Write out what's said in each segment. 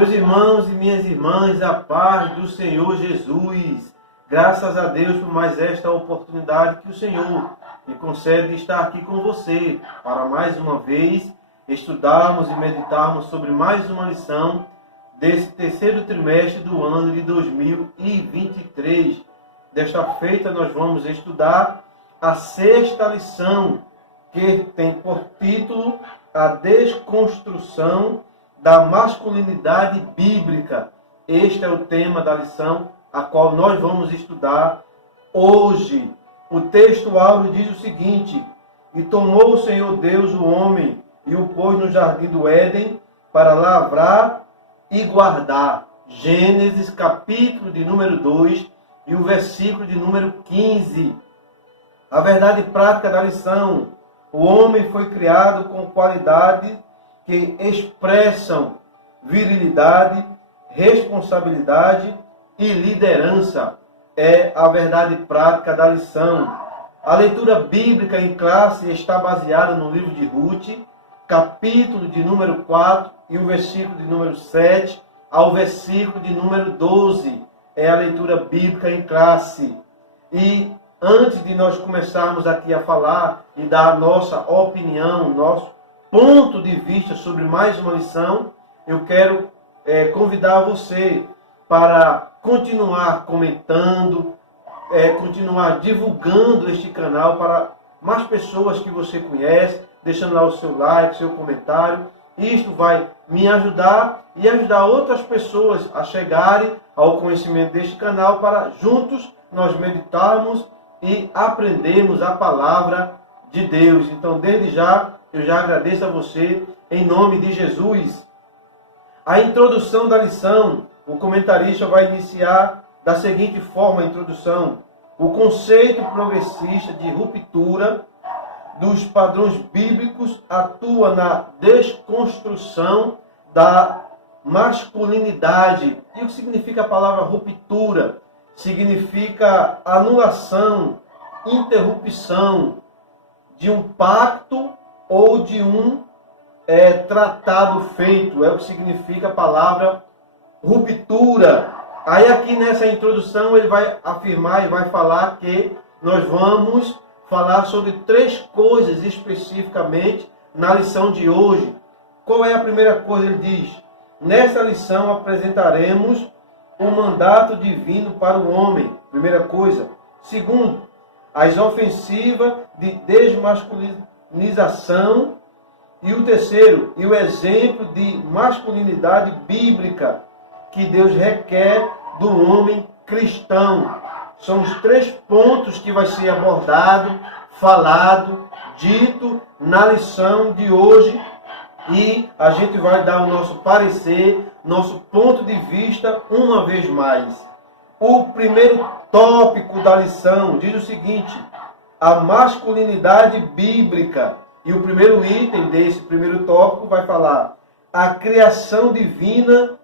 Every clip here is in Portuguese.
Meus irmãos e minhas irmãs, a paz do Senhor Jesus. Graças a Deus por mais esta oportunidade que o Senhor me concede estar aqui com você, para mais uma vez estudarmos e meditarmos sobre mais uma lição desse terceiro trimestre do ano de 2023. Desta feita nós vamos estudar a sexta lição, que tem por título a desconstrução da masculinidade bíblica. Este é o tema da lição a qual nós vamos estudar hoje. O texto áureo diz o seguinte: e tomou o Senhor Deus o homem e o pôs no jardim do Éden para lavrar e guardar. Gênesis capítulo de número 2 e o versículo de número 15. A verdade prática da lição: o homem foi criado com qualidades que expressam virilidade, responsabilidade e liderança. É a verdade prática da lição. A leitura bíblica em classe está baseada no livro de Ruth, capítulo de número 4 e o versículo de número 7 ao versículo de número 12. É a leitura bíblica em classe. E antes de nós começarmos aqui a falar e dar a nossa opinião, nosso ponto de vista sobre mais uma lição, eu quero convidar você para continuar comentando, continuar divulgando este canal para mais pessoas que você conhece, deixando lá o seu like, seu comentário. Isto vai me ajudar e ajudar outras pessoas a chegarem ao conhecimento deste canal, para juntos nós meditarmos e aprendermos a palavra de Deus. Então, desde já, eu já agradeço a você em nome de Jesus. A introdução da lição, o comentarista vai iniciar da seguinte forma a introdução: o conceito progressista de ruptura dos padrões bíblicos atua na desconstrução da masculinidade. E o que significa a palavra ruptura? Significa anulação, interrupção de um pacto ou de um tratado feito. É o que significa a palavra ruptura. Aí aqui nessa introdução ele vai afirmar e vai falar que nós vamos falar sobre três coisas especificamente na lição de hoje. Qual é a primeira coisa? Ele diz: nessa lição apresentaremos o mandato divino para o homem. Primeira coisa. Segundo, as ofensivas de desmasculinização. E o terceiro, e o exemplo de masculinidade bíblica que Deus requer do homem cristão. São os três pontos que vai ser abordado, falado, dito na lição de hoje. E a gente vai dar o nosso parecer, nosso ponto de vista uma vez mais. O primeiro tópico da lição diz o seguinte: a masculinidade bíblica. E o primeiro item desse primeiro tópico vai falar a criação divina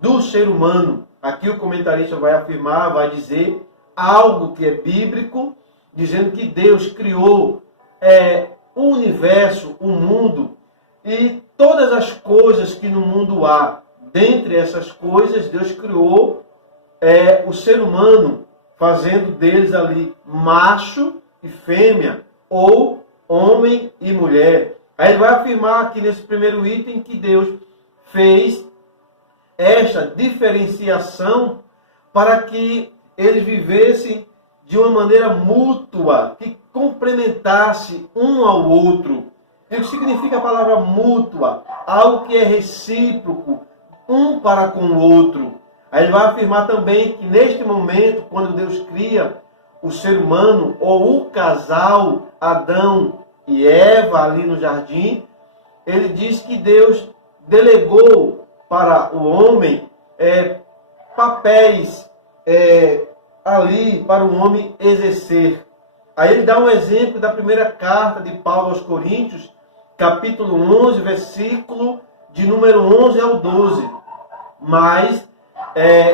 do ser humano. Aqui o comentarista vai afirmar, vai dizer algo que é bíblico, dizendo que Deus criou o universo, o mundo e todas as coisas que no mundo há. Dentre essas coisas, Deus criou o ser humano, fazendo deles ali macho e fêmea, ou homem e mulher. Aí ele vai afirmar aqui nesse primeiro item que Deus fez esta diferenciação para que eles vivessem de uma maneira mútua, que complementasse um ao outro. E o que significa a palavra mútua? Algo que é recíproco, um para com o outro. Aí ele vai afirmar também que neste momento, quando Deus cria o ser humano, ou o casal, Adão e Eva, ali no jardim, ele diz que Deus delegou para o homem papéis ali para o homem exercer. Aí ele dá um exemplo da primeira carta de Paulo aos Coríntios, capítulo 11, versículo de número 11 ao 12. Mas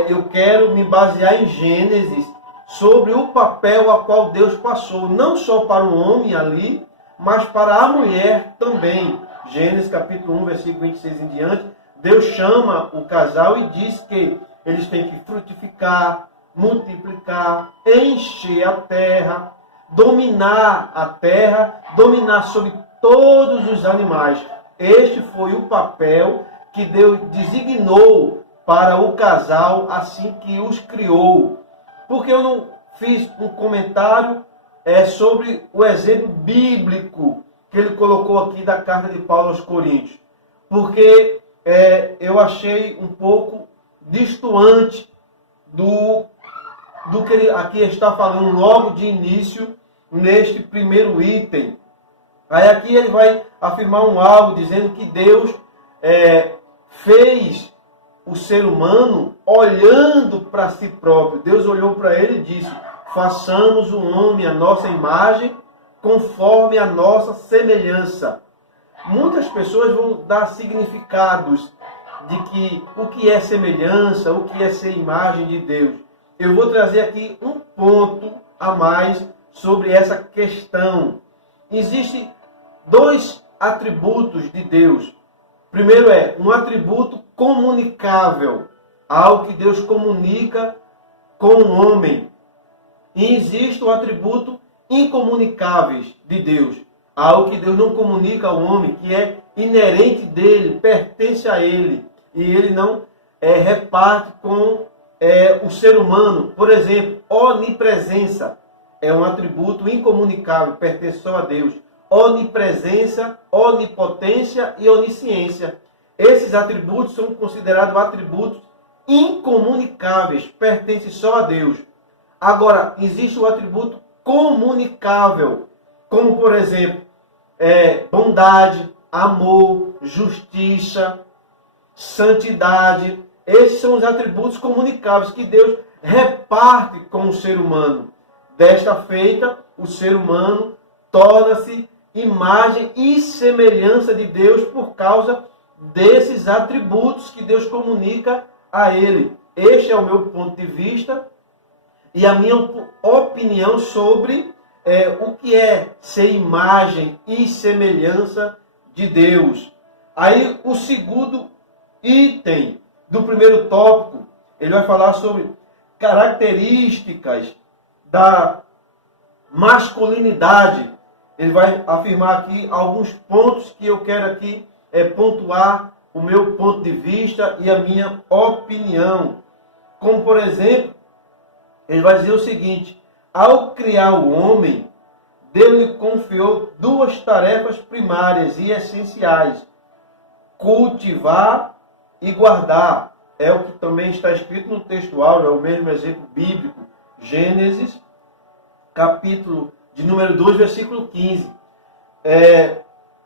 eu quero me basear em Gênesis, sobre o papel a qual Deus passou, não só para o homem ali, mas para a mulher também. Gênesis capítulo 1, versículo 26 em diante, Deus chama o casal e diz que eles têm que frutificar, multiplicar, encher a terra, dominar a terra, dominar sobre todos os animais. Este foi o papel que Deus designou para o casal assim que os criou. Porque eu não fiz um comentário sobre o exemplo bíblico que ele colocou aqui da carta de Paulo aos Coríntios. Porque eu achei um pouco distoante do que ele aqui está falando logo de início, neste primeiro item. Aí aqui ele vai afirmar algo dizendo que Deus fez o ser humano olhando para si próprio. Deus olhou para ele e disse: façamos o homem à nossa imagem, conforme a nossa semelhança. Muitas pessoas vão dar significados de que o que é semelhança, o que é ser imagem de Deus. Eu vou trazer aqui um ponto a mais sobre essa questão. Existem dois atributos de Deus. Primeiro um atributo comunicável, algo que Deus comunica com o homem. E existe o atributo incomunicáveis de Deus, algo que Deus não comunica ao homem, que é inerente dele, pertence a ele, e ele não reparte com o ser humano. Por exemplo, onipresença é um atributo incomunicável, pertence só a Deus. Onipresença, onipotência e onisciência. Esses atributos são considerados atributos incomunicáveis, pertencem só a Deus. Agora, existe o atributo comunicável, como por exemplo, bondade, amor, justiça, santidade. Esses são os atributos comunicáveis que Deus reparte com o ser humano. Desta feita, o ser humano torna-se imagem e semelhança de Deus por causa desses atributos que Deus comunica a ele. Este é o meu ponto de vista e a minha opinião sobre o que é ser imagem e semelhança de Deus. Aí o segundo item do primeiro tópico, ele vai falar sobre características da masculinidade. Ele vai afirmar aqui alguns pontos que eu quero aqui pontuar o meu ponto de vista e a minha opinião. Como, por exemplo, ele vai dizer o seguinte: ao criar o homem, Deus lhe confiou duas tarefas primárias e essenciais: cultivar e guardar. É o que também está escrito no texto áureo, é o mesmo exemplo bíblico. Gênesis, capítulo de número 2, versículo 15.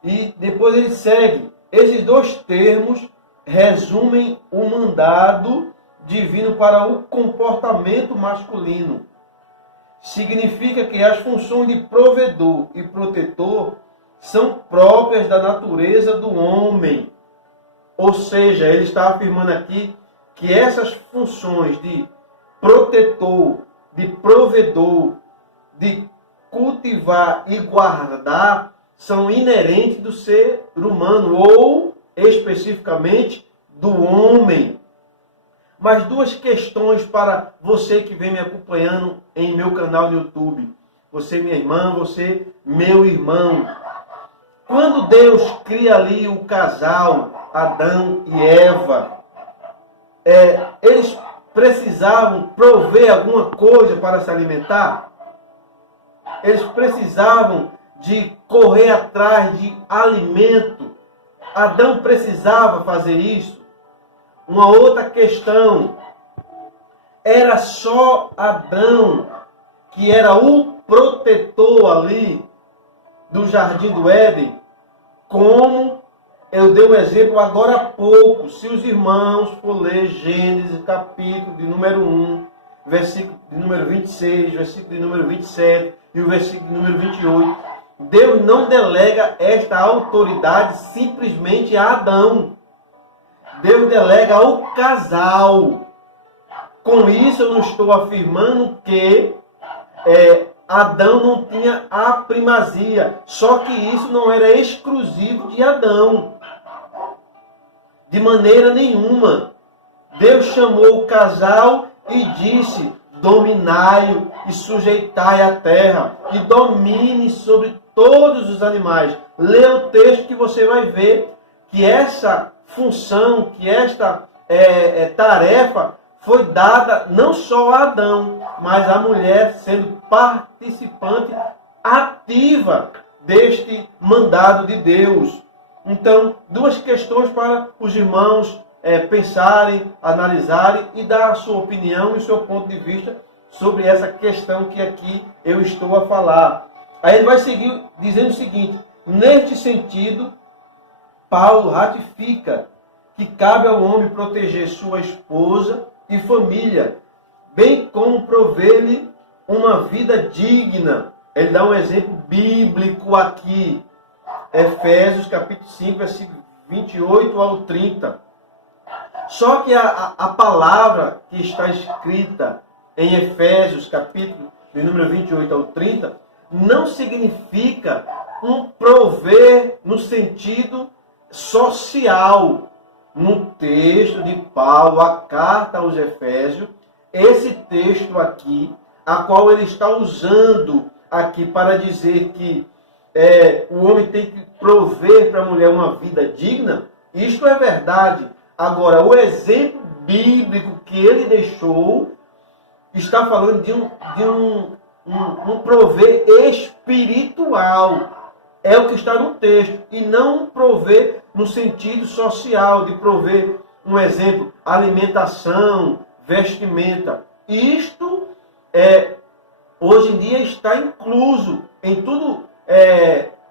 E depois ele segue. Esses dois termos resumem o mandado divino para o comportamento masculino. Significa que as funções de provedor e protetor são próprias da natureza do homem. Ou seja, ele está afirmando aqui que essas funções de protetor, de provedor, de cultivar e guardar são inerentes do ser humano, ou especificamente do homem. Mas duas questões para você que vem me acompanhando em meu canal no YouTube. Você, minha irmã, você, meu irmão. Quando Deus cria ali o casal, Adão e Eva, eles precisavam prover alguma coisa para se alimentar? Eles precisavam de correr atrás de alimento? Adão precisava fazer isso? Uma outra questão: era só Adão que era o protetor ali do Jardim do Éden? Como eu dei um exemplo agora há pouco, se os irmãos for ler Gênesis, capítulo de número 1, versículo de número 26, versículo de número 27 e o versículo de número 28, Deus não delega esta autoridade simplesmente a Adão. Deus delega ao casal. Com isso eu não estou afirmando que Adão não tinha a primazia. Só que isso não era exclusivo de Adão. De maneira nenhuma. Deus chamou o casal e disse: dominai-o e sujeitai a terra, e domine sobre todos os animais. Lê o texto que você vai ver que essa função, que esta tarefa foi dada não só a Adão, mas a mulher sendo participante ativa deste mandado de Deus. Então, duas questões para os irmãos pensarem, analisarem e dar a sua opinião e o seu ponto de vista sobre essa questão que aqui eu estou a falar. Aí ele vai seguir dizendo o seguinte: neste sentido, Paulo ratifica que cabe ao homem proteger sua esposa e família, bem como prover-lhe uma vida digna. Ele dá um exemplo bíblico aqui. Efésios capítulo 5, versículo 28 ao 30. Só que a palavra que está escrita em Efésios capítulo de número 28 ao 30 não significa um prover no sentido social. No texto de Paulo, a carta aos Efésios, esse texto aqui, a qual ele está usando aqui para dizer que o homem tem que prover para a mulher uma vida digna, isto é verdade. Agora, o exemplo bíblico que ele deixou está falando de um prover espiritual. É o que está no texto. E não prover no sentido social, de prover, um exemplo, alimentação, vestimenta. Isto, hoje em dia, está incluso em tudo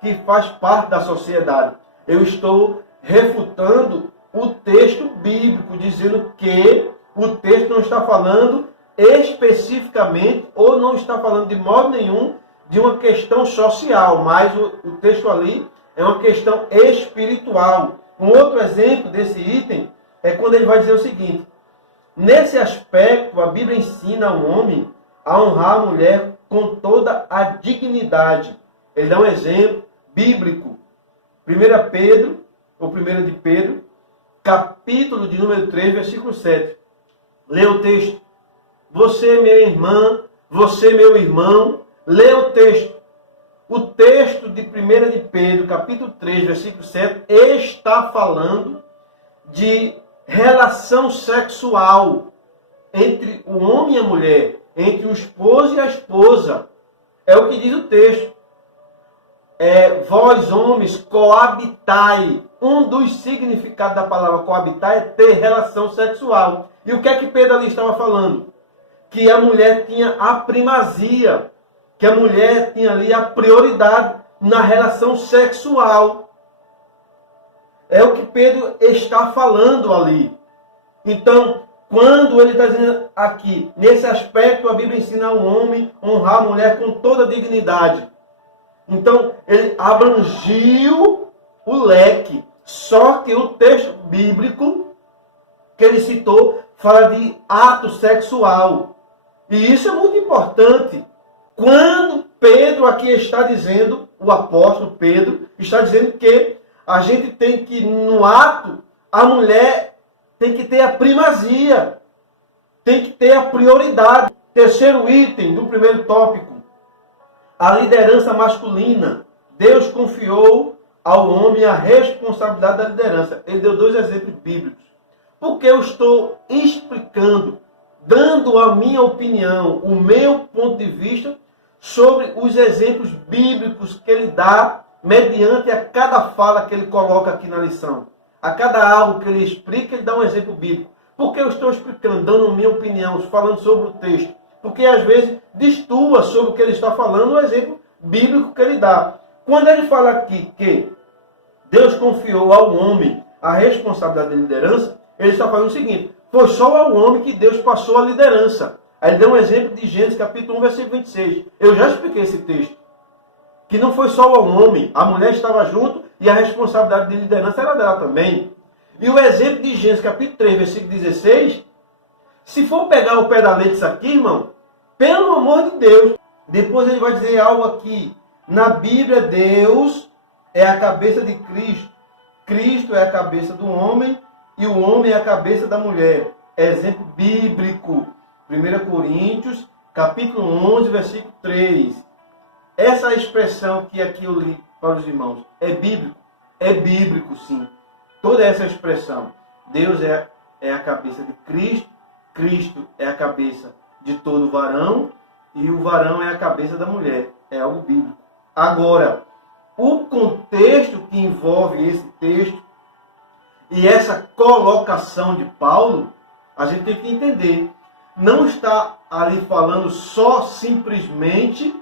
que faz parte da sociedade. Eu estou refutando o texto bíblico, dizendo que o texto não está falando especificamente, ou não está falando de modo nenhum, de uma questão social, mas o texto ali é uma questão espiritual. Um outro exemplo desse item é quando ele vai dizer o seguinte: nesse aspecto, a Bíblia ensina ao homem a honrar a mulher com toda a dignidade. Ele dá um exemplo bíblico. 1 Pedro, ou 1 de Pedro, capítulo de número 3, versículo 7. Lê o texto. Você, minha irmã, você, meu irmão, lê o texto. O texto de 1 de Pedro, capítulo 3, versículo 7, está falando de relação sexual entre o homem e a mulher, entre o esposo e a esposa. É o que diz o texto. Vós, homens, coabitai. Um dos significados da palavra coabitar é ter relação sexual. E o que é que Pedro ali estava falando? Que a mulher tinha a primazia, que a mulher tinha ali a prioridade na relação sexual. É o que Pedro está falando ali. Então, quando ele está dizendo aqui, nesse aspecto, a Bíblia ensina ao homem a honrar a mulher com toda a dignidade. Então, ele abrangiu o leque. Só que o texto bíblico que ele citou fala de ato sexual. E isso é muito importante. Quando Pedro aqui está dizendo, o apóstolo Pedro, está dizendo que a gente tem que, no ato, a mulher tem que ter a primazia, tem que ter a prioridade. Terceiro item do primeiro tópico, a liderança masculina. Deus confiou ao homem a responsabilidade da liderança. Ele deu dois exemplos bíblicos. Porque eu estou explicando, dando a minha opinião, o meu ponto de vista sobre os exemplos bíblicos que ele dá mediante a cada fala que ele coloca aqui na lição. A cada algo que ele explica, ele dá um exemplo bíblico. Porque eu estou explicando, dando a minha opinião, falando sobre o texto. Porque às vezes destoa sobre o que ele está falando, o exemplo bíblico que ele dá. Quando ele fala aqui que Deus confiou ao homem a responsabilidade de liderança, ele está falando o seguinte: foi só ao homem que Deus passou a liderança. Aí ele deu um exemplo de Gênesis capítulo 1, versículo 26. Eu já expliquei esse texto. Que não foi só ao homem, a mulher estava junto e a responsabilidade de liderança era dela também. E o exemplo de Gênesis capítulo 3, versículo 16, se for pegar o pé da letra isso aqui, irmão, pelo amor de Deus, depois ele vai dizer algo aqui. Na Bíblia, Deus é a cabeça de Cristo. Cristo é a cabeça do homem e o homem é a cabeça da mulher. Exemplo bíblico. 1 Coríntios, capítulo 11, versículo 3. Essa expressão que aqui eu li para os irmãos é bíblico? É bíblico, sim. Toda essa expressão. Deus é a cabeça de Cristo, Cristo é a cabeça de todo varão e o varão é a cabeça da mulher. É algo bíblico. Agora, o contexto que envolve esse texto e essa colocação de Paulo, a gente tem que entender. Não está ali falando só simplesmente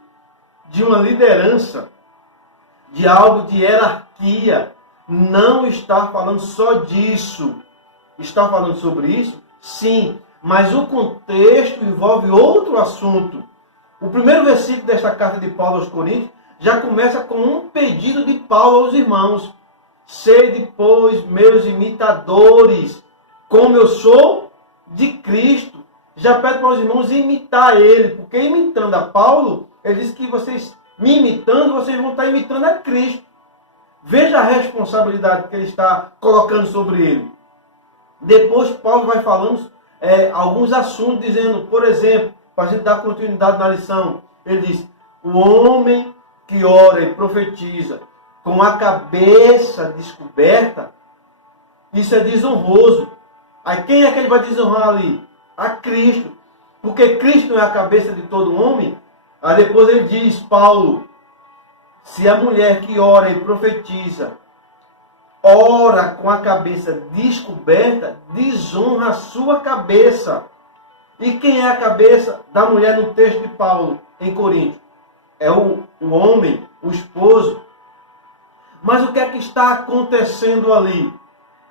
de uma liderança, de algo de hierarquia. Não está falando só disso. Está falando sobre isso? Sim, mas o contexto envolve outro assunto. O primeiro versículo desta carta de Paulo aos Coríntios já começa com um pedido de Paulo aos irmãos. Sede, pois, meus imitadores, como eu sou de Cristo. Já pede para os irmãos imitar ele, porque imitando a Paulo, ele diz que vocês, me imitando, vocês vão estar imitando a Cristo. Veja a responsabilidade que ele está colocando sobre ele. Depois Paulo vai falando alguns assuntos, dizendo, por exemplo, para a gente dar continuidade na lição, ele diz, o homem que ora e profetiza com a cabeça descoberta, isso é desonroso. Aí quem é que ele vai desonrar ali? A Cristo. Porque Cristo não é a cabeça de todo homem. Aí depois ele diz, Paulo, se a mulher que ora e profetiza ora com a cabeça descoberta, desonra a sua cabeça. E quem é a cabeça da mulher no texto de Paulo em Coríntios? É o homem, o esposo. Mas o que é que está acontecendo ali?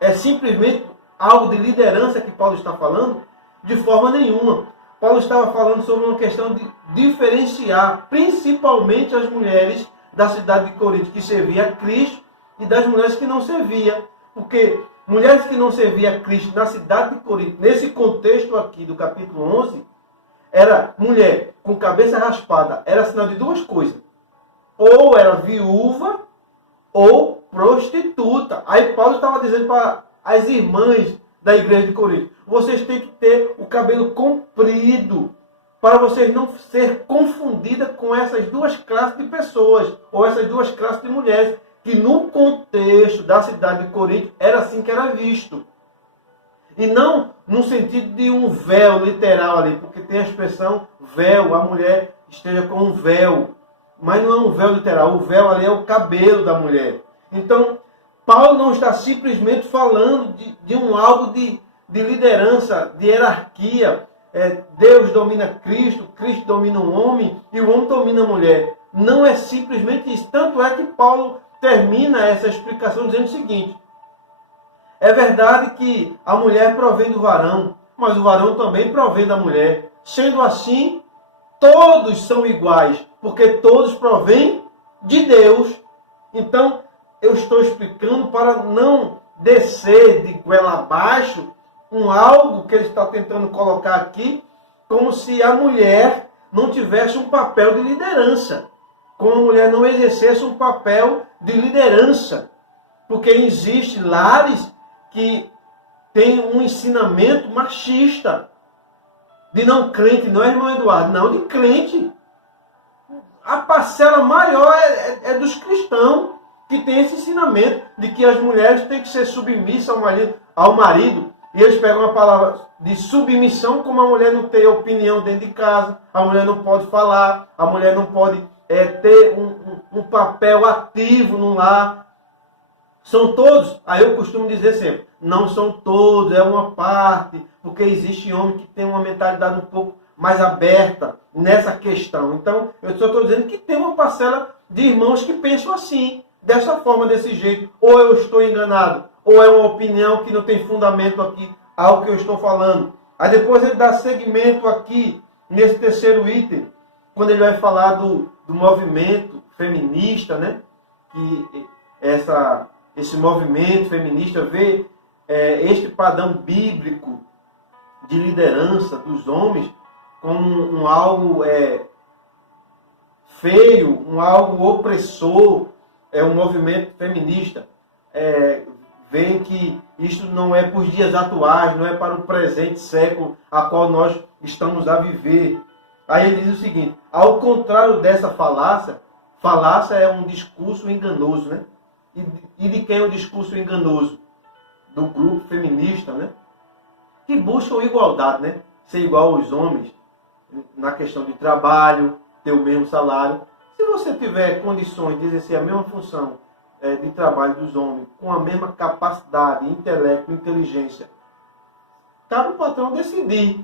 É simplesmente algo de liderança que Paulo está falando? De forma nenhuma. Paulo estava falando sobre uma questão de diferenciar principalmente as mulheres da cidade de Corinto que serviam a Cristo e das mulheres que não serviam. Porque mulheres que não serviam a Cristo na cidade de Corinto, nesse contexto aqui do capítulo 11, era mulher com cabeça raspada, era sinal de duas coisas. Ou era viúva ou prostituta. Aí Paulo estava dizendo para as irmãs da igreja de Corinto, vocês têm que ter o cabelo comprido, para vocês não ser confundidas com essas duas classes de pessoas, ou essas duas classes de mulheres, que no contexto da cidade de Corinto era assim que era visto. E não no sentido de um véu literal ali, porque tem a expressão véu, a mulher esteja com um véu. Mas não é um véu literal, o véu ali é o cabelo da mulher. Então, Paulo não está simplesmente falando de algo de liderança, de hierarquia. Deus domina Cristo, Cristo domina o homem e o homem domina a mulher. Não é simplesmente isso. Tanto é que Paulo termina essa explicação dizendo o seguinte: é verdade que a mulher provém do varão, mas o varão também provém da mulher. Sendo assim, todos são iguais, porque todos provêm de Deus. Então, eu estou explicando para não descer de goela abaixo algo que ele está tentando colocar aqui, como se a mulher não tivesse um papel de liderança, como a mulher não exercesse um papel de liderança, porque existem lares que têm um ensinamento machista, de não crente, não é, irmão Eduardo? Não, de crente. A parcela maior é dos cristãos, que tem esse ensinamento de que as mulheres têm que ser submissas ao marido. E eles pegam a palavra de submissão, como a mulher não tem opinião dentro de casa, a mulher não pode falar, a mulher não pode ter um papel ativo no lar. São todos, aí eu costumo dizer sempre, não são todos, é uma parte, porque existe homem que tem uma mentalidade um pouco mais aberta nessa questão. Então, eu só estou dizendo que tem uma parcela de irmãos que pensam assim, dessa forma, desse jeito. Ou eu estou enganado, ou é uma opinião que não tem fundamento aqui ao que eu estou falando. Aí depois ele dá segmento aqui, nesse terceiro item, quando ele vai falar do movimento feminista, né? Que esse movimento feminista vê este padrão bíblico de liderança dos homens como algo feio, algo opressor, um movimento feminista. veem que isto não é para os dias atuais, não é para o presente século a qual nós estamos a viver. Aí ele diz o seguinte: ao contrário dessa falácia, falácia é um discurso enganoso, né? E de quem é o discurso enganoso? Do grupo feminista, né? Que buscam igualdade, né? Ser igual aos homens na questão de trabalho, ter o mesmo salário. Se você tiver condições de exercer a mesma função de trabalho dos homens, com a mesma capacidade, intelecto, inteligência, cabe o patrão decidir.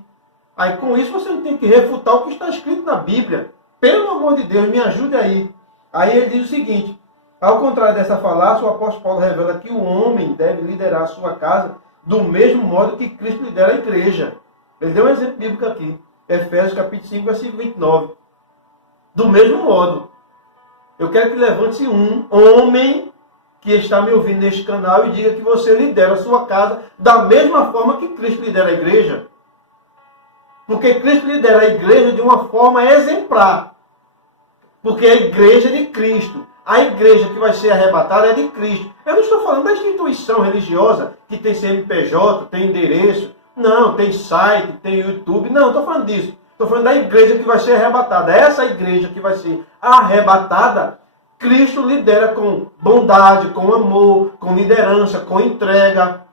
Aí com isso você não tem que refutar o que está escrito na Bíblia. Pelo amor de Deus, me ajude aí. Aí ele diz o seguinte: ao contrário dessa falácia, o apóstolo Paulo revela que o homem deve liderar a sua casa do mesmo modo que Cristo lidera a igreja. Ele deu um exemplo bíblico aqui. Efésios capítulo 5, versículo 29. Do mesmo modo. Eu quero que levante-se um homem que está me ouvindo neste canal e diga que você lidera a sua casa da mesma forma que Cristo lidera a igreja. Porque Cristo lidera a igreja de uma forma exemplar. Porque a igreja é de Cristo. A igreja que vai ser arrebatada é de Cristo. Eu não estou falando da instituição religiosa que tem CNPJ, tem endereço. Não, tem site, tem YouTube. Não, estou falando disso. Estou falando da igreja que vai ser arrebatada. Essa igreja que vai ser arrebatada, Cristo lidera com bondade, com amor, com liderança, com entrega,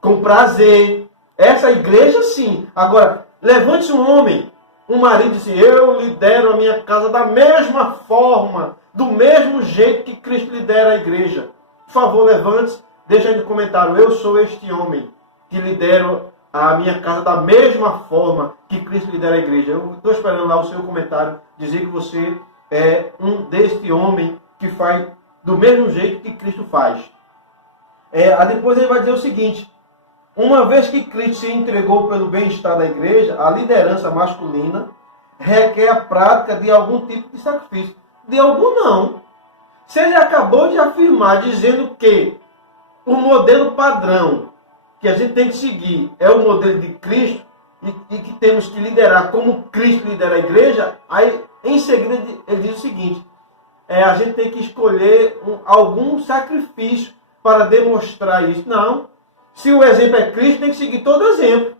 com prazer. Essa igreja sim. Agora, levante-se um homem, um marido, e diz: eu lidero a minha casa da mesma forma, do mesmo jeito que Cristo lidera a igreja. Por favor, levante-se, deixa aí no comentário: eu sou este homem que lidero a minha casa da mesma forma que Cristo lidera a igreja. Eu estou esperando lá o seu comentário, dizer que você é um deste homem que faz do mesmo jeito que Cristo faz. Depois ele vai dizer o seguinte: uma vez que Cristo se entregou pelo bem-estar da igreja, a liderança masculina requer a prática de algum tipo de sacrifício. De algum não. Se ele acabou de afirmar, dizendo que o modelo padrão que a gente tem que seguir é o modelo de Cristo e que temos que liderar como Cristo lidera a igreja, aí em seguida ele diz o seguinte: a gente tem que escolher algum sacrifício para demonstrar isso. Não. Se o exemplo é Cristo, tem que seguir todo exemplo.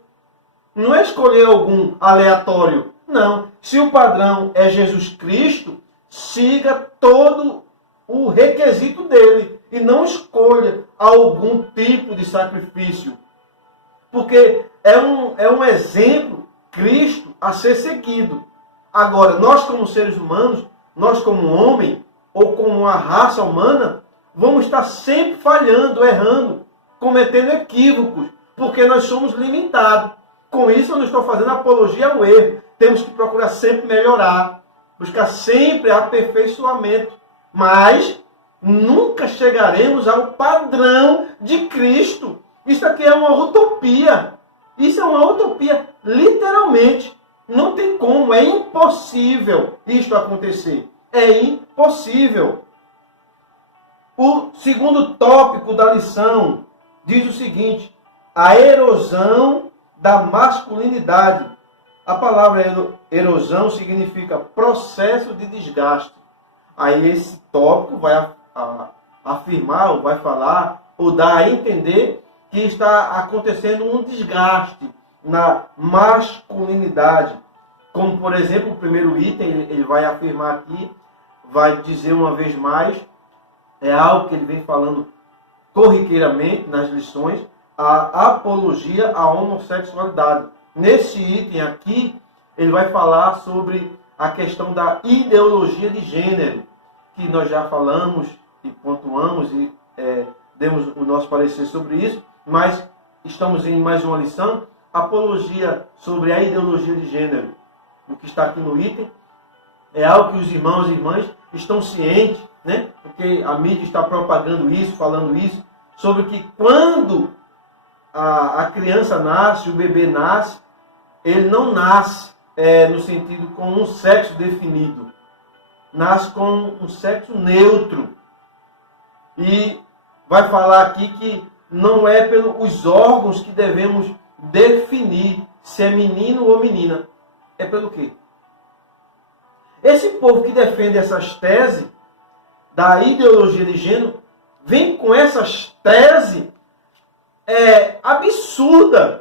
Não é escolher algum aleatório. Não. Se o padrão é Jesus Cristo, siga todo o requisito dele e não escolha algum tipo de sacrifício. Porque é um exemplo, Cristo, a ser seguido. Agora, nós como seres humanos, nós como homem, ou como a raça humana, vamos estar sempre falhando, errando, cometendo equívocos, porque nós somos limitados. Com isso, eu não estou fazendo apologia ao erro. Temos que procurar sempre melhorar, buscar sempre aperfeiçoamento. Mas nunca chegaremos ao padrão de Cristo. Isso aqui é uma utopia. Isso é uma utopia, literalmente. Não tem como, é impossível isto acontecer. É impossível. O segundo tópico da lição diz o seguinte: a erosão da masculinidade. A palavra erosão significa processo de desgaste. Aí esse tópico vai afirmar, ou vai falar, ou dar a entender que está acontecendo um desgaste na masculinidade. Como, por exemplo, o primeiro item, ele vai afirmar aqui, vai dizer uma vez mais, é algo que ele vem falando corriqueiramente nas lições, a apologia à homossexualidade. Nesse item aqui, ele vai falar sobre a questão da ideologia de gênero, que nós já falamos e pontuamos e demos o nosso parecer sobre isso, mas estamos em mais uma lição, apologia sobre a ideologia de gênero. O que está aqui no item é algo que os irmãos e irmãs estão cientes, né? Porque a mídia está propagando isso, falando isso, sobre que quando a criança nasce, o bebê nasce, ele não nasce no sentido com um sexo definido. Nasce com um sexo neutro. E vai falar aqui que não é pelos órgãos que devemos definir se é menino ou menina. É pelo quê? Esse povo que defende essas teses da ideologia de gênero vem com essas teses absurdas,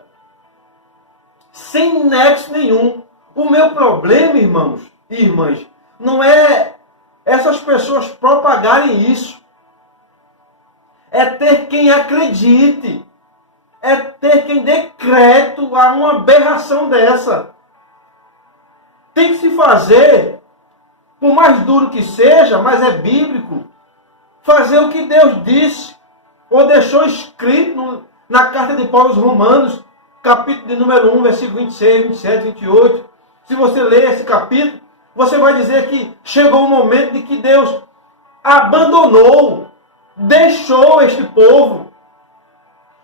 sem nexo nenhum. O meu problema, irmãos e irmãs, não é essas pessoas propagarem isso. É ter quem acredite. É ter quem dê crédito a uma aberração dessa. Tem que se fazer, por mais duro que seja, mas é bíblico, fazer o que Deus disse, ou deixou escrito na carta de Paulo aos Romanos, capítulo de número 1, versículo 26, 27, 28. Se você ler esse capítulo, você vai dizer que chegou o momento de que Deus abandonou, deixou este povo.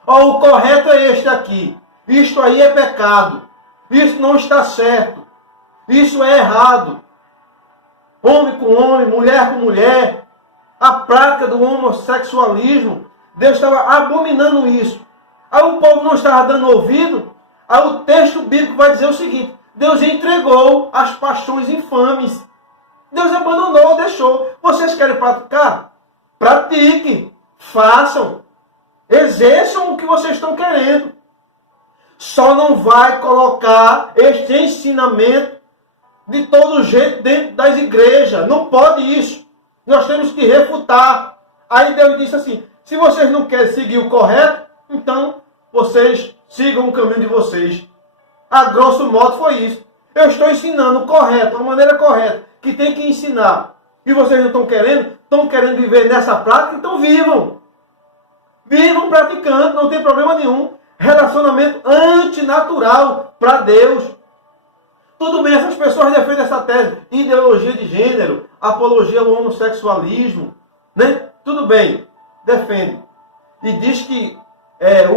O correto é este aqui. Isto aí é pecado. Isso não está certo. Isso é errado. Homem com homem, mulher com mulher. A prática do homossexualismo. Deus estava abominando isso. Aí o povo não estava dando ouvido. Aí o texto bíblico vai dizer o seguinte: Deus entregou as paixões infames. Deus abandonou, deixou. Vocês querem praticar? Pratiquem. Façam. Exerçam o que vocês estão querendo. Só não vai colocar este ensinamento de todo jeito dentro das igrejas. Não pode isso. Nós temos que refutar. Aí Deus disse assim: se vocês não querem seguir o correto, então vocês sigam o caminho de vocês. A grosso modo foi isso. Eu estou ensinando o correto, a maneira correta, que tem que ensinar. E vocês não estão querendo viver nessa prática, então vivam. Vivam praticando, não tem problema nenhum. Relacionamento antinatural para Deus. Tudo bem, essas pessoas defendem essa tese. Ideologia de gênero, apologia ao homossexualismo. Né? Tudo bem, defende. E diz que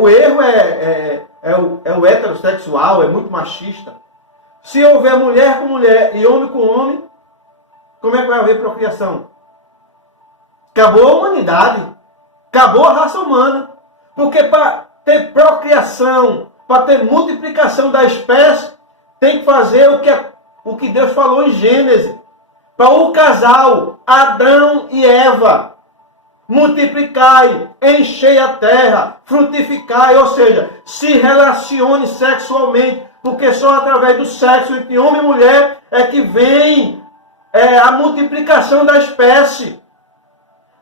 o erro é o heterossexual, é muito machista. Se houver mulher com mulher e homem com homem, como é que vai haver procriação? Acabou a humanidade. Acabou a raça humana. Porque para ter procriação, para ter multiplicação da espécie, tem que fazer o que Deus falou em Gênesis. Para o casal, Adão e Eva. Multiplicai, enchei a terra, frutificai, ou seja, se relacione sexualmente, porque só através do sexo entre homem e mulher é que vem a multiplicação da espécie.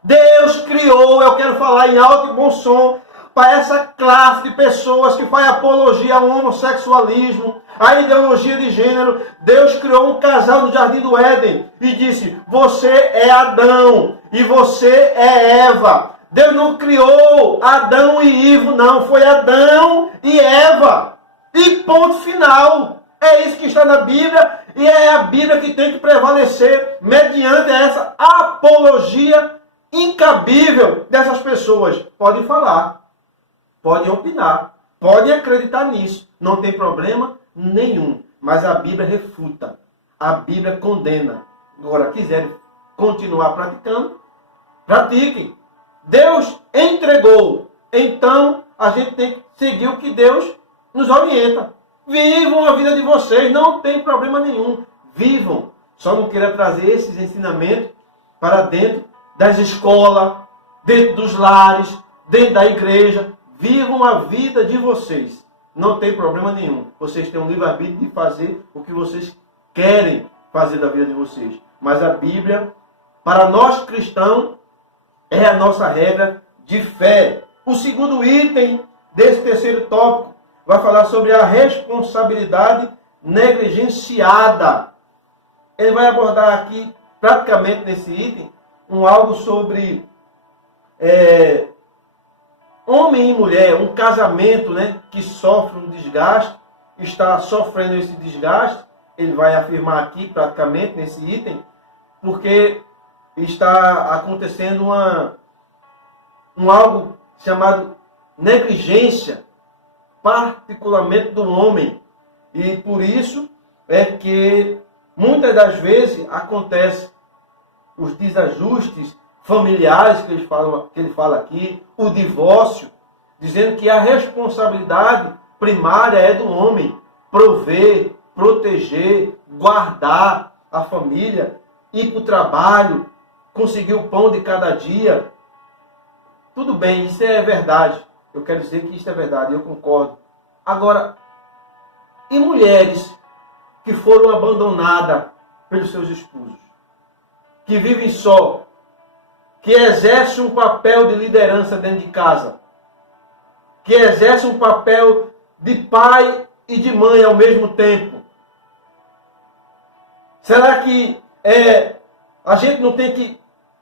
Deus criou, eu quero falar em alto e bom som, para essa classe de pessoas que faz apologia ao homossexualismo, à ideologia de gênero. Deus criou um casal no Jardim do Éden e disse: você é Adão e você é Eva. Deus não criou Adão e Ivo, não. Foi Adão e Eva. E ponto final. É isso que está na Bíblia e é a Bíblia que tem que prevalecer mediante essa apologia incabível dessas pessoas. Podem falar, podem opinar, podem acreditar nisso. Não tem problema nenhum. Mas a Bíblia refuta. A Bíblia condena. Agora, quiserem continuar praticando, pratiquem. Deus entregou. Então, a gente tem que seguir o que Deus nos orienta. Vivam a vida de vocês. Não tem problema nenhum. Vivam. Só não queira trazer esses ensinamentos para dentro das escolas, dentro dos lares, dentro da igreja. Vivam a vida de vocês. Não tem problema nenhum. Vocês têm um livre-arbítrio de fazer o que vocês querem fazer da vida de vocês. Mas a Bíblia, para nós cristãos, é a nossa regra de fé. O segundo item desse terceiro tópico vai falar sobre a responsabilidade negligenciada. Ele vai abordar aqui, praticamente nesse item, algo sobre homem e mulher, um casamento, né, que sofre um desgaste, está sofrendo esse desgaste. Ele vai afirmar aqui, praticamente, nesse item, porque está acontecendo algo chamado negligência, particularmente do homem. E por isso é que muitas das vezes acontece os desajustes familiares que ele fala aqui, o divórcio, dizendo que a responsabilidade primária é do homem, prover, proteger, guardar a família, ir para o trabalho, conseguir o pão de cada dia. tudo bem, isso é verdade. Eu quero dizer que isso é verdade, eu concordo. Agora, e mulheres que foram abandonadas pelos seus esposos? Que vivem só, que exercem um papel de liderança dentro de casa, que exercem um papel de pai e de mãe ao mesmo tempo. Será que a gente não tem que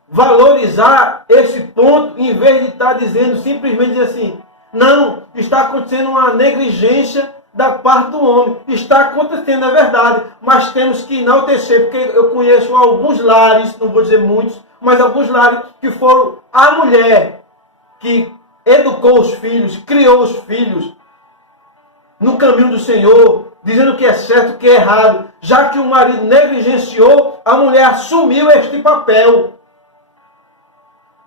valorizar esse ponto, em vez de estar dizendo, simplesmente assim, não, está acontecendo uma negligência da parte do homem. Está acontecendo, é verdade, mas temos que enaltecer, porque eu conheço alguns lares, não vou dizer muitos, mas alguns lares que foram a mulher que educou os filhos, criou os filhos no caminho do Senhor, dizendo o que é certo, o que é errado. Já que o marido negligenciou, a mulher assumiu este papel,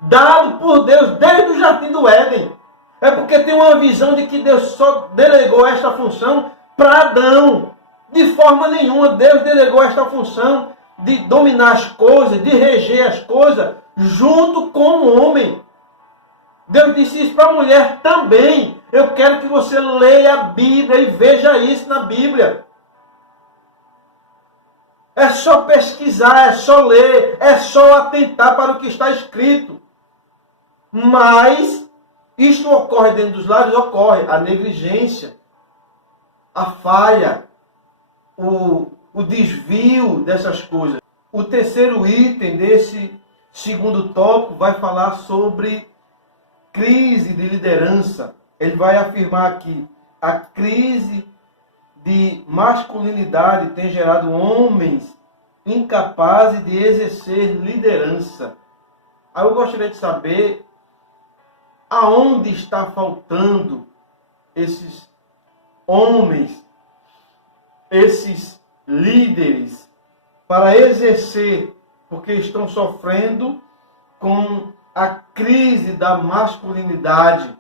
dado por Deus desde o jardim do Éden. É porque tem uma visão de que Deus só delegou esta função para Adão. De forma nenhuma, Deus delegou esta função de dominar as coisas, de reger as coisas, junto com o homem. Deus disse isso para a mulher também. Eu quero que você leia a Bíblia e veja isso na Bíblia. É só pesquisar, é só ler, é só atentar para o que está escrito. Mas isto ocorre dentro dos lares, ocorre a negligência, a falha, o desvio dessas coisas. O terceiro item desse segundo tópico vai falar sobre crise de liderança. Ele vai afirmar aqui, a crise de masculinidade tem gerado homens incapazes de exercer liderança. Aí eu gostaria de saber aonde está faltando esses homens, esses líderes, para exercer, porque estão sofrendo com a crise da masculinidade.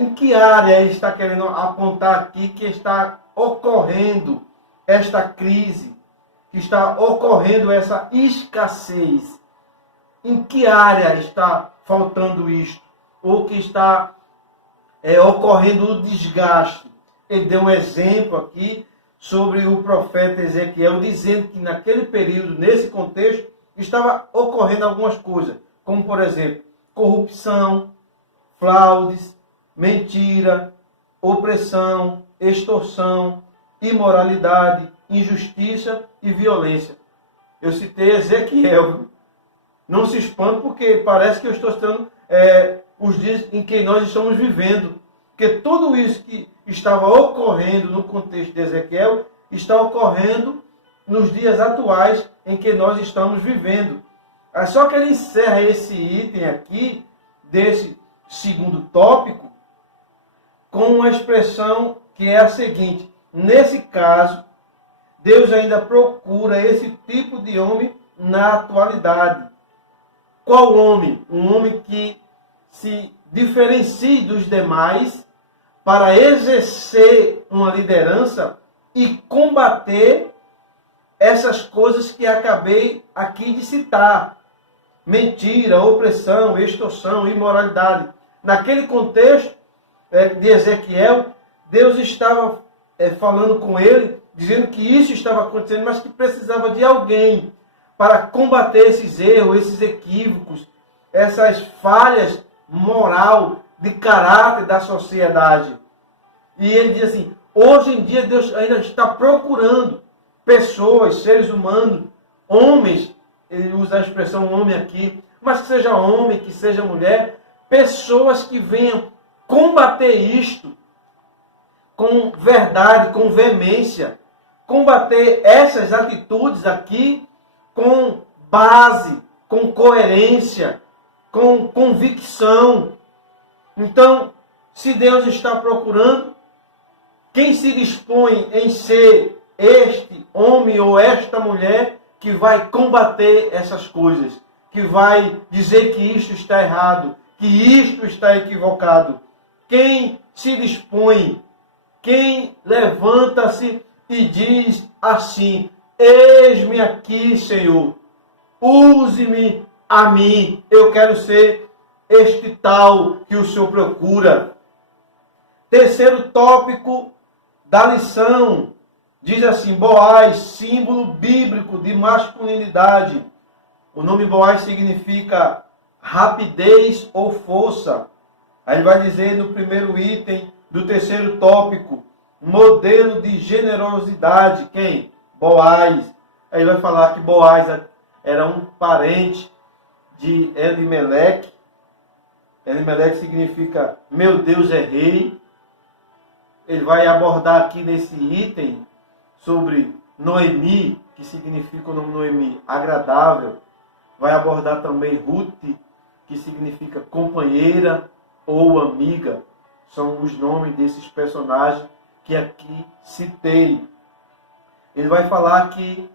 Em que área ele está querendo apontar aqui que está ocorrendo esta crise, que está ocorrendo essa escassez? Em que área está faltando isto? Ou que está ocorrendo o desgaste? Ele deu um exemplo aqui sobre o profeta Ezequiel, dizendo que naquele período, nesse contexto, estava ocorrendo algumas coisas, como por exemplo, corrupção, fraudes, mentira, opressão, extorsão, imoralidade, injustiça e violência. Eu citei Ezequiel. Não se espante, porque parece que eu estou citando os dias em que nós estamos vivendo. Porque tudo isso que estava ocorrendo no contexto de Ezequiel está ocorrendo nos dias atuais em que nós estamos vivendo. Só que ele encerra esse item aqui, desse segundo tópico, com uma expressão que é a seguinte: nesse caso, Deus ainda procura esse tipo de homem na atualidade. Qual homem? Um homem que se diferencie dos demais para exercer uma liderança e combater essas coisas que acabei aqui de citar. Mentira, opressão, extorsão, imoralidade. Naquele contexto de Ezequiel, Deus estava falando com ele, dizendo que isso estava acontecendo, mas que precisava de alguém para combater esses erros, esses equívocos, essas falhas moral, de caráter da sociedade. E ele diz assim, hoje em dia Deus ainda está procurando pessoas, seres humanos, homens, ele usa a expressão homem aqui, mas que seja homem, que seja mulher, pessoas que venham combater isto com verdade, com veemência, combater essas atitudes aqui com base, com coerência, com convicção. Então, se Deus está procurando, quem se dispõe em ser este homem ou esta mulher que vai combater essas coisas, que vai dizer que isto está errado, que isto está equivocado? Quem se dispõe, quem levanta-se e diz assim, eis-me aqui, Senhor, use-me a mim, eu quero ser este tal que o Senhor procura. Terceiro tópico da lição, diz assim, Boaz, símbolo bíblico de masculinidade. O nome Boaz significa rapidez ou força. Aí ele vai dizer no primeiro item do terceiro tópico, modelo de generosidade. Quem? Boaz. Aí vai falar que Boaz era um parente de Elimeleque. Elimeleque significa meu Deus é rei. Ele vai abordar aqui nesse item sobre Noemi, que significa o nome Noemi, agradável. Vai abordar também Ruth, que significa companheira ou amiga. São os nomes desses personagens que aqui citei. Ele vai falar que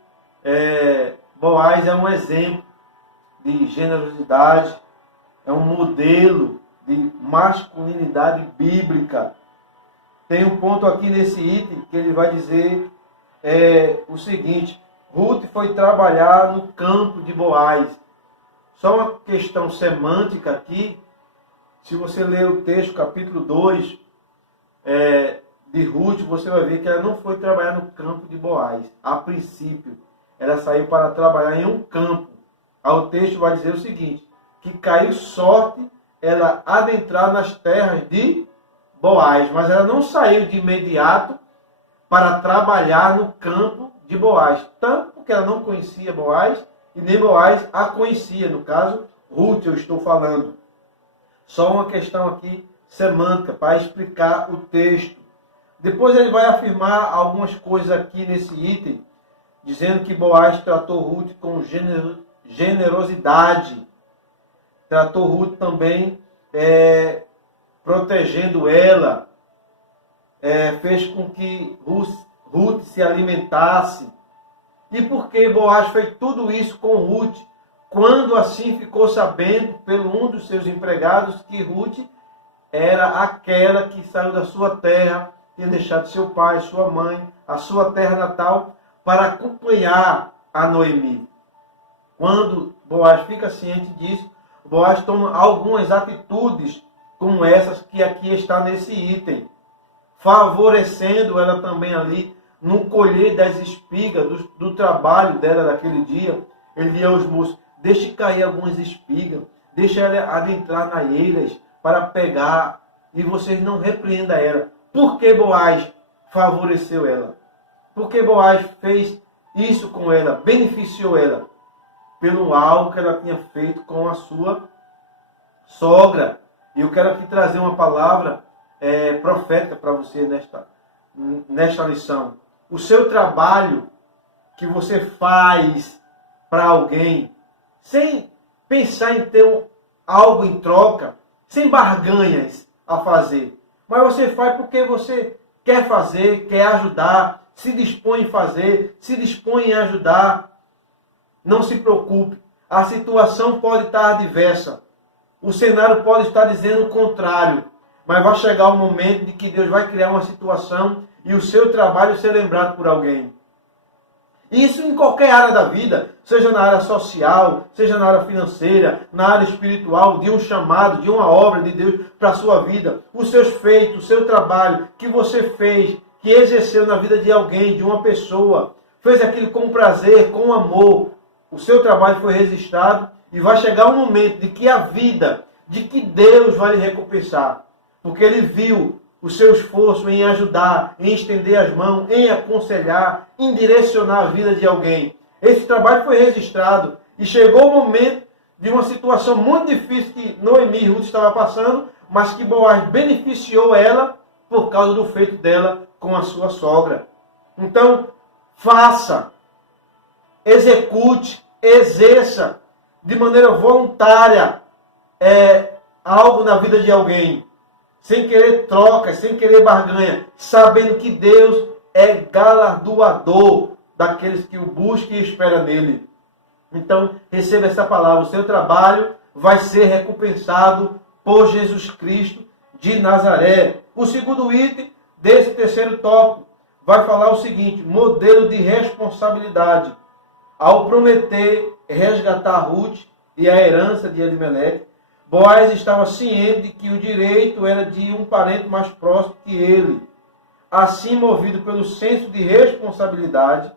Boaz é um exemplo de generosidade, é um modelo de masculinidade bíblica. Tem um ponto aqui nesse item que ele vai dizer o seguinte, Ruth foi trabalhar no campo de Boaz. Só uma questão semântica aqui, se você ler o texto, capítulo 2 de Ruth, você vai ver que ela não foi trabalhar no campo de Boaz. A princípio, ela saiu para trabalhar em um campo. Aí o texto vai dizer o seguinte, que caiu sorte ela adentrar nas terras de Boaz, mas ela não saiu de imediato para trabalhar no campo de Boaz, tanto porque ela não conhecia Boaz e nem Boaz a conhecia, no caso, Ruth eu estou falando. Só uma questão aqui semântica para explicar o texto. Depois ele vai afirmar algumas coisas aqui nesse item, dizendo que Boaz tratou Ruth com generosidade. Tratou Ruth também protegendo ela, fez com que Ruth se alimentasse. E por que Boaz fez tudo isso com Ruth? Quando assim ficou sabendo, pelo um dos seus empregados, que Ruth era aquela que saiu da sua terra, tinha deixado seu pai, sua mãe, a sua terra natal, para acompanhar a Noemi. Quando Boaz fica ciente disso, Boaz toma algumas atitudes como essas que aqui está nesse item, favorecendo ela também ali no colher das espigas do trabalho dela daquele dia. Ele dizia aos moços, deixe cair algumas espigas, deixe ela adentrar nas eiras para pegar, e vocês não repreendam ela. Por que Boaz favoreceu ela? Por que Boaz fez isso com ela, beneficiou ela? Pelo algo que ela tinha feito com a sua sogra. E eu quero aqui trazer uma palavra profética para você nesta lição. O seu trabalho que você faz para alguém, sem pensar em ter algo em troca, sem barganhas a fazer. Mas você faz porque você quer fazer, quer ajudar, se dispõe em fazer, se dispõe em ajudar. Não se preocupe. A situação pode estar adversa. O cenário pode estar dizendo o contrário. Mas vai chegar o momento de que Deus vai criar uma situação e o seu trabalho ser lembrado por alguém. Isso em qualquer área da vida, seja na área social, seja na área financeira, na área espiritual, de um chamado, de uma obra de Deus para a sua vida. Os seus feitos, o seu trabalho que você fez, que exerceu na vida de alguém, de uma pessoa, fez aquilo com prazer, com amor. O seu trabalho foi registrado e vai chegar um momento de que a vida, de que Deus vai lhe recompensar. Porque Ele viu o seu esforço em ajudar, em estender as mãos, em aconselhar, em direcionar a vida de alguém. Esse trabalho foi registrado e chegou o momento de uma situação muito difícil que Noemi e Ruth estavam passando, mas que Boaz beneficiou ela por causa do feito dela com a sua sogra. Então, faça, execute, exerça de maneira voluntária algo na vida de alguém. Sem querer trocas, sem querer barganha, sabendo que Deus é galardoador daqueles que o buscam e esperam nele. Então, receba essa palavra. O seu trabalho vai ser recompensado por Jesus Cristo de Nazaré. O segundo item desse terceiro tópico vai falar o seguinte, modelo de responsabilidade. Ao prometer resgatar Ruth e a herança de Elimeleque, Boaz estava ciente de que o direito era de um parente mais próximo que ele. Assim, movido pelo senso de responsabilidade,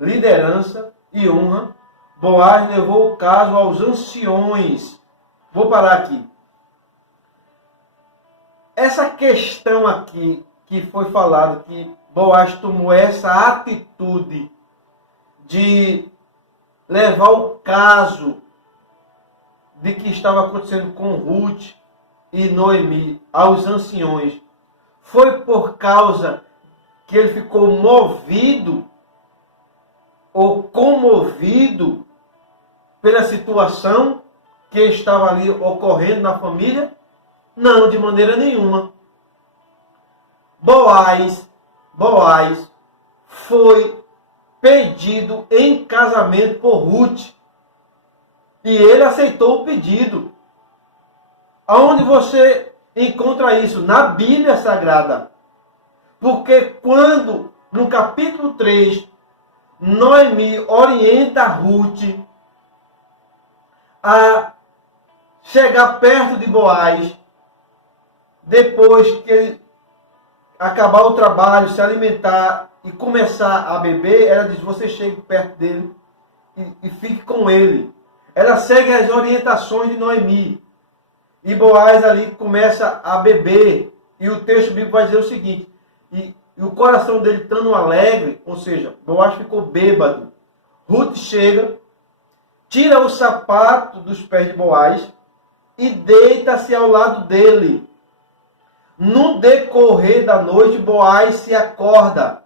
liderança e honra, Boaz levou o caso aos anciões. Vou parar aqui. Essa questão aqui que foi falado, que Boaz tomou essa atitude de levar o caso de que estava acontecendo com Ruth e Noemi aos anciões, foi por causa que ele ficou movido ou comovido pela situação que estava ali ocorrendo na família? Não, de maneira nenhuma. Boaz foi pedido em casamento por Ruth. E ele aceitou o pedido. Aonde você encontra isso? Na Bíblia Sagrada. Porque quando, no capítulo 3, Noemi orienta Ruth a chegar perto de Boaz, depois que ele acabar o trabalho, se alimentar e começar a beber, ela diz, você chegue perto dele e fique com ele. Ela segue as orientações de Noemi. E Boaz ali começa a beber. E o texto bíblico vai dizer o seguinte, e o coração dele estando alegre, ou seja, Boaz ficou bêbado. Ruth chega, tira o sapato dos pés de Boaz e deita-se ao lado dele. No decorrer da noite, Boaz se acorda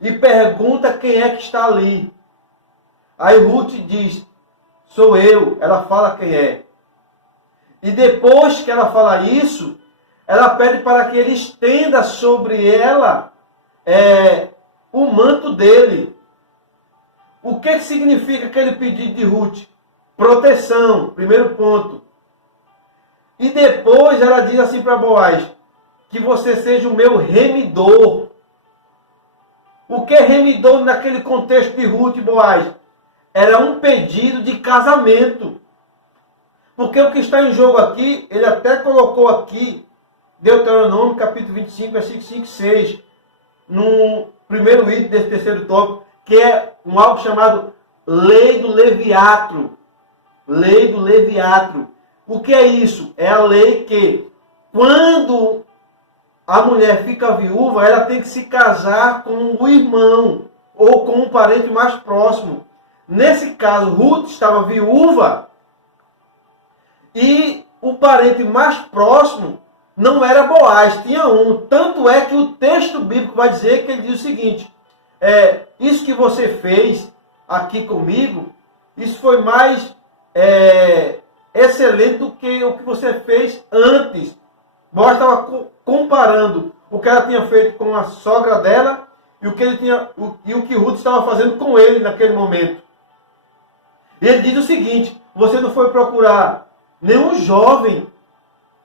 e pergunta quem é que está ali. Aí Ruth diz, sou eu. Ela fala quem é. E depois que ela fala isso, ela pede para que ele estenda sobre ela o manto dele. O que significa aquele pedido de Ruth? Proteção, primeiro ponto. E depois ela diz assim para Boaz, que você seja o meu remidor. O que é remidor naquele contexto de Ruth e Boaz? Era um pedido de casamento. Porque o que está em jogo aqui, ele até colocou aqui, Deuteronômio capítulo 25, versículo 5 e 6, no primeiro item desse terceiro tópico, que é algo chamado Lei do Leviatro. Lei do Leviatro. O que é isso? É a lei que, quando a mulher fica viúva, ela tem que se casar com o irmão ou com um parente mais próximo. Nesse caso, Ruth estava viúva e o parente mais próximo não era Boaz, tinha um. Tanto é que o texto bíblico vai dizer que ele diz o seguinte, isso que você fez aqui comigo, isso foi mais excelente do que o que você fez antes. Boaz estava comparando o que ela tinha feito com a sogra dela e o que Ruth estava fazendo com ele naquele momento. E ele diz o seguinte, você não foi procurar nenhum jovem,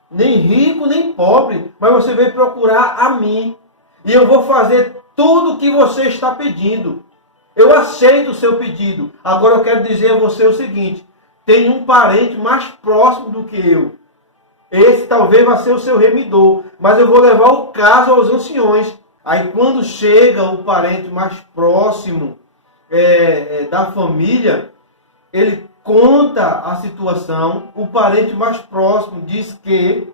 nem rico, nem pobre, mas você veio procurar a mim. E eu vou fazer tudo o que você está pedindo. Eu aceito o seu pedido. Agora eu quero dizer a você o seguinte, tem um parente mais próximo do que eu. Esse talvez vai ser o seu remidor, mas eu vou levar o caso aos anciões. Aí quando chega o parente mais próximo da família, ele conta a situação, o parente mais próximo diz que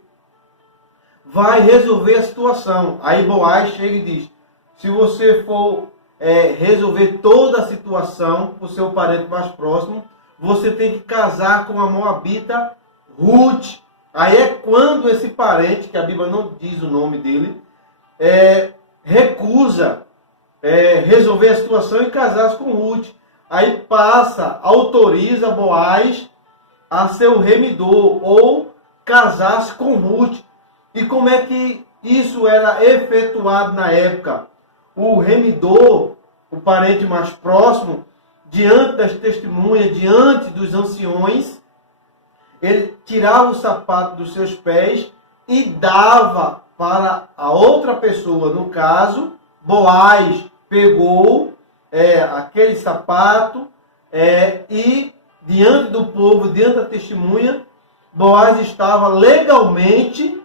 vai resolver a situação. Aí Boaz chega e diz, se você for resolver toda a situação com o seu parente mais próximo, você tem que casar com a moabita Ruth. Aí é quando esse parente, que a Bíblia não diz o nome dele, recusa resolver a situação e casar-se com Ruth. Aí autoriza Boaz a ser o remidor ou casar-se com Ruth. E como é que isso era efetuado na época? O remidor, o parente mais próximo, diante das testemunhas, diante dos anciões, ele tirava o sapato dos seus pés e dava para a outra pessoa. No caso, Boaz pegou aquele sapato e diante do povo, diante da testemunha, Boaz estava legalmente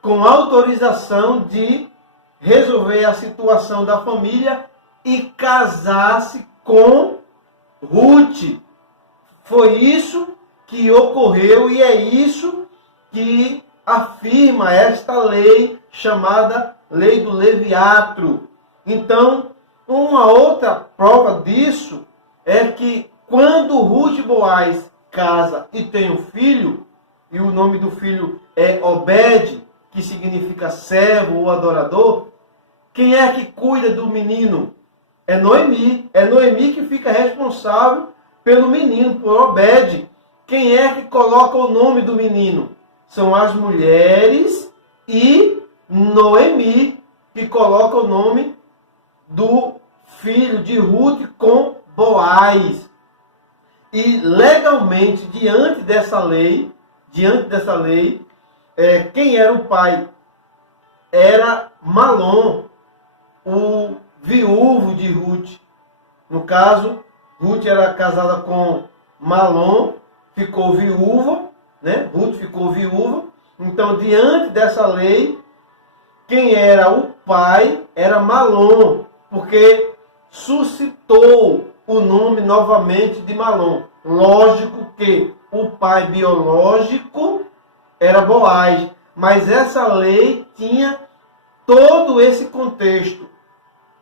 com autorização de resolver a situação da família e casar-se com Ruth. Foi isso que ocorreu e é isso que afirma esta lei chamada Lei do Leviatro. Então, uma outra prova disso é que quando Ruth e Boaz casa e tem um filho, e o nome do filho é Obed, que significa servo ou adorador, quem é que cuida do menino? É Noemi. É Noemi que fica responsável pelo menino, por Obed. Quem é que coloca o nome do menino? São as mulheres e Noemi, que coloca o nome do filho de Ruth com Boaz. E legalmente, diante dessa lei, quem era o pai? Era Malom, o viúvo de Ruth. No caso, Ruth era casada com Malom, ficou viúva, né? Ruth ficou viúva. Então, diante dessa lei, quem era o pai era Malom, porque suscitou o nome novamente de Malom. Lógico que o pai biológico era Boaz, mas essa lei tinha todo esse contexto.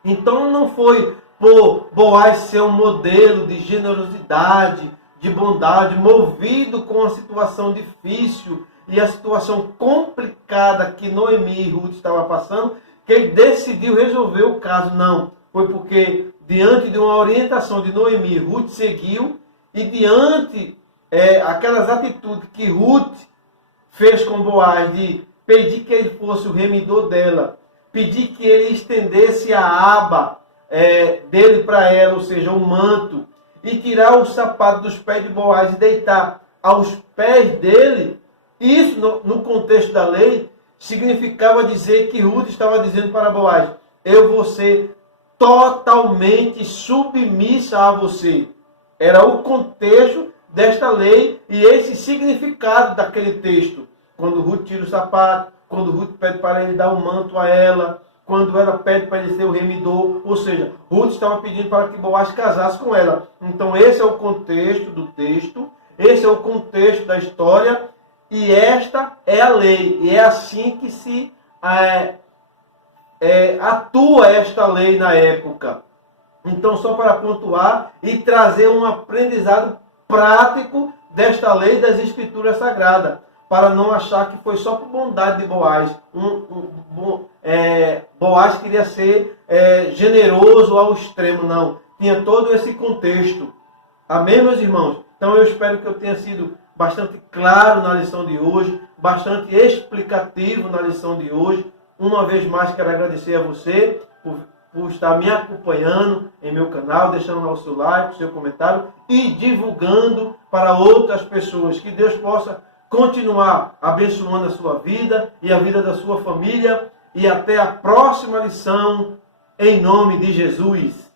Então não foi por Boaz ser um modelo de generosidade, de bondade, movido com a situação difícil e a situação complicada que Noemi e Ruth estavam passando, que ele decidiu resolver o caso. Não, foi porque diante de uma orientação de Noemi, Ruth seguiu, e diante aquelas atitudes que Ruth fez com Boaz, de pedir que ele fosse o remidor dela, pedir que ele estendesse a aba dele para ela, ou seja, o manto, e tirar o sapato dos pés de Boaz e deitar aos pés dele, isso no contexto da lei, significava dizer que Ruth estava dizendo para Boaz: eu vou ser totalmente submissa a você. Era o contexto desta lei e esse significado daquele texto. Quando Ruth tira o sapato, quando Ruth pede para ele dar um manto a ela, quando ela pede para ele ser o remidor, ou seja, Ruth estava pedindo para que Boaz casasse com ela. Então esse é o contexto do texto, esse é o contexto da história, e esta é a lei. E é assim que se atua esta lei na época. Então, só para pontuar e trazer um aprendizado prático desta lei das Escrituras Sagradas, para não achar que foi só por bondade de Boaz. Boaz queria ser generoso ao extremo, não. Tinha todo esse contexto. Amém, meus irmãos? Então, eu espero que eu tenha sido bastante claro na lição de hoje, bastante explicativo na lição de hoje. Uma vez mais, quero agradecer a você por estar me acompanhando em meu canal, deixando lá o seu like, o seu comentário e divulgando para outras pessoas. Que Deus possa continuar abençoando a sua vida e a vida da sua família. E até a próxima lição, em nome de Jesus.